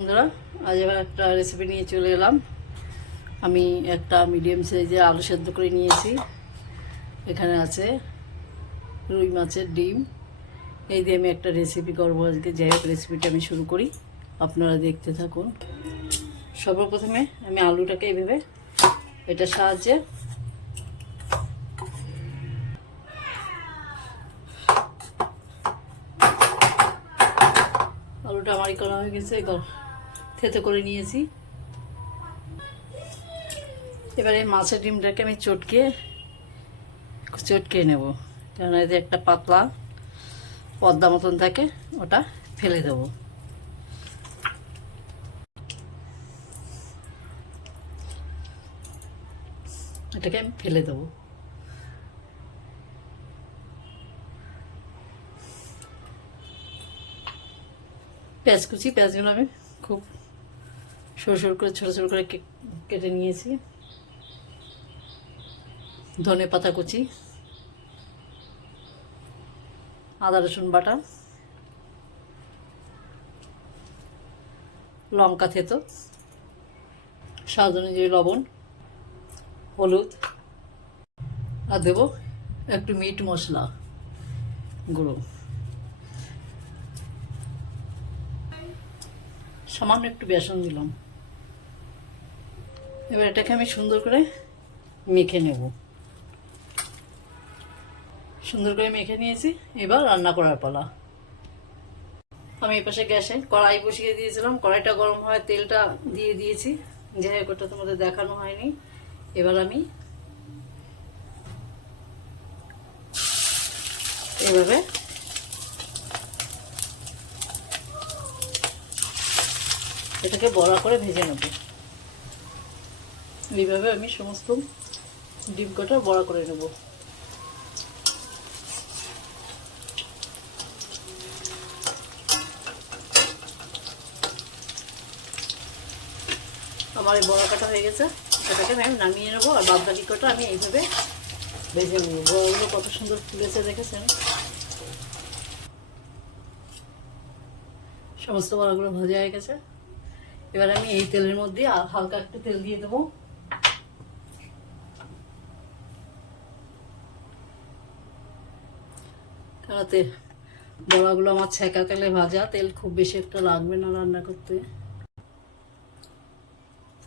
বন্ধুরা, আজ আবার একটা রেসিপি নিয়ে চলে এলাম। আমি একটা মিডিয়াম সাইজের আলু সেদ্ধ করে নিয়েছি। এখানে আছে রুই মাছের ডিম। এই দিয়ে আমি একটা রেসিপি করব আজকে। যাই হোক রেসিপিটা আমি শুরু করি। আপনারা দেখতে থাকুন। সর্বপ্রথমে আমি আলুটাকে এইভাবে এটার সাহায্যে আলুটা আমারই করা হয়ে গেছে। এবার থেতে করে নিয়েছি। এবারে মাছের ডিমটাকে আমি চটকে চটকে নেব। কারণ এতে একটা পাতলা পদ্মা মতন থাকে, ওটা ফেলে দেবো। এটাকে আমি ফেলে দেবো। পেঁয়াজ কুচি, পেঁয়াজগুলো আমি খুব সরু সরু করে, ছোটো ছোটো করে কেটে নিয়েছি। ধনে পাতা কুচি, আদা রসুন বাটা, লঙ্কা থেতো, স্বাদ অনুযায়ী লবণ, হলুদ, আর দেবো একটু মিট মশলা গুঁড়ো। সামান্য একটু বেসন দিলাম। এবার এটাকে আমি সুন্দর করে মেখে নেব। সুন্দর করে মেখে নিয়েছি, এবার রান্না করার পালা। আমি এই পাশে গ্যাসে কড়াই বসিয়ে দিয়েছিলাম, কড়াইটা গরম হয় তেলটা দিয়ে দিয়েছি। হোক, ওটা তোমাদের দেখানো হয়নি। এবার আমি এভাবে এটাকে বড়া করে ভেজে নেব। এইভাবে আমি সমস্ত ডিম কটা বড়া করে নেব। আমার এই বড়া কাটা হয়ে গেছে এটাকে আমি নামিয়ে নেব আর বাদ বাকি কটা আমি এইভাবে ভেজে নেব। বড়াগুলো কত সুন্দর ফুলেছে দেখেছেন? সমস্ত বড়াগুলো ভাজা হয়ে গেছে। এবার আমি এই তেলের মধ্যে আর হালকা একটু তেল দিয়ে দেবো। কারণতে বড়াগুলো আমার ছেঁকা তেলে ভাজা, তেল খুব বেশি একটা লাগবে না রান্না করতে।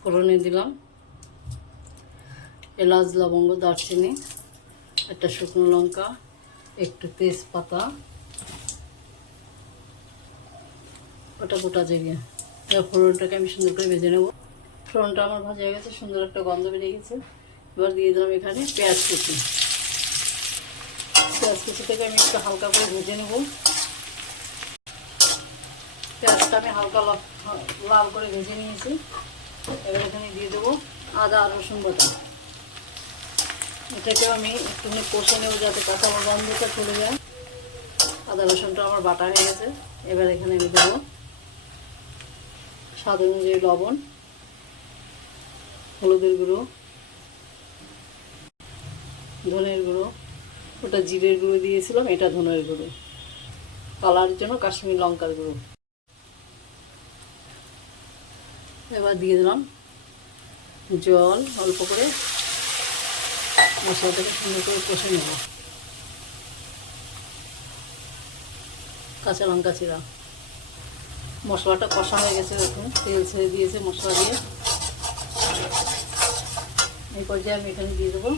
ফোড়নে দিলাম এলাচ, লবঙ্গ, দারচিনি, একটা শুকনো লঙ্কা, একটু তেজপাতা ওটা গোটা জেগে এবার ফোড়নটাকে আমি সুন্দর করে ভেজে নেব। ফোড়নটা আমার ভাজা হয়ে গেছে, সুন্দর একটা গন্ধ বেরিয়ে গেছে। এবার দিয়ে দিলাম এখানে পেঁয়াজ কুচি। পেঁয়াজ কুচিটাকে আমি একটু হালকা করে ভেজে নেব। পেঁয়াজটা আমি হালকা লাল করে ভেজে নিয়েছি। এবার এখানে দিয়ে দেবো আদা আর রসুন বাটা। এটাকেও আমি একটুখানি কষে নেব যাতে কাঁচা গন্ধটা চলে যায়। আদা, রসুনটা আমার বাটা হয়ে গেছে। এবার এখানে আমি দেবো স্বাদ অনুযায়ী লবণ, হলুদের গুঁড়ো, ধনের গুঁড়ো ওটা জিরের গুঁড়ো দিয়েছিলাম, এটা ধনের গুঁড়ো। কালারের জন্য কাশ্মীর লঙ্কার গুঁড়ো। এবার দিয়ে দিলাম জল, অল্প করে মশলাটাকে সুন্দর করে কষে নেব। কাঁচা লঙ্কা চিরা। মশলাটা কষা হয়ে গেছে, দেখুন, তেল ছেড়ে দিয়েছে মশলা দিয়ে। এই পর্যায়ে আমি এখানে দিয়ে দেবো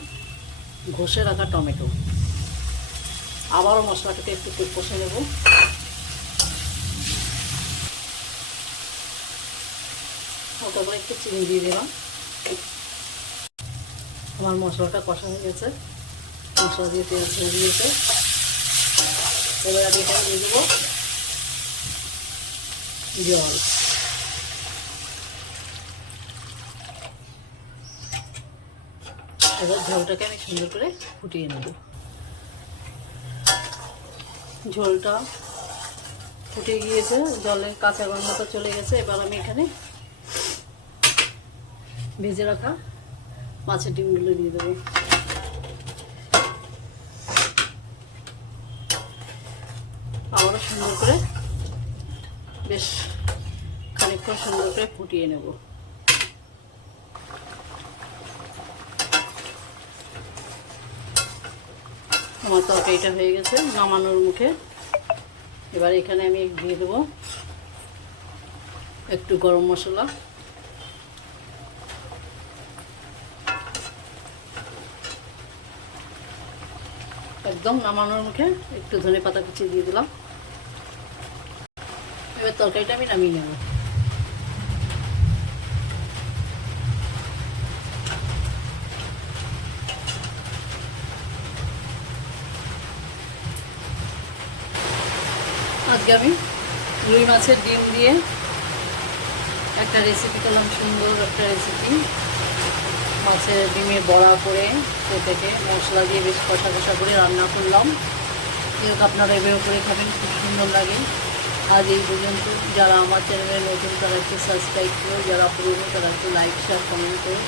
ঘষে রাখা টমেটো। আবারও মশলাটাকে একটু কষে নেব। ওটা করে একটু চিনি দিয়ে দিলাম। আমার মশলাটা কষা হয়ে গেছে। মশলা দিয়ে তেল ছেড়ে দিয়েছে। এবার আমি এখানে দিয়ে দেবো জল। এবার ঝোলটাকে আমি সুন্দর করে ফুটিয়ে নেব। ঝোলটা ফুটে গিয়েছে জলের কাঁচা গন্ধটা চলে গেছে। এবার আমি এখানে ভেজে রাখা মাছের ডিমগুলো দিয়ে দেবো। আবারও সুন্দর করে, বেশ খানিকক্ষণ সুন্দর করে ফুটিয়ে নেব। আমার তরকারিটা হয়ে গেছে নামানোর মুখে। এবার এখানে আমি দিয়ে দেবো। একটু গরম মশলা। একদম নামানোর মুখে একটু ধনে পাতা কুচি দিয়ে দিলাম। এবার তরকারিটা আমি নামিয়ে নেব। আজকে আমি রুই মাছের ডিম দিয়ে একটা রেসিপি করলাম, সুন্দর একটা রেসিপি মাছের ডিমের বড়া করে সেটাকে মশলা দিয়ে বেশ কষা কষা করে রান্না করলাম। যেহেতু আপনারা এভাবে করে খাবেন, খুব সুন্দর লাগে। আজ এই পর্যন্ত। যারা আমার চ্যানেলে নতুন, তারা একটু সাবস্ক্রাইব করো। যারা পুরনো, তারা একটু লাইক শেয়ার কমেন্ট করো।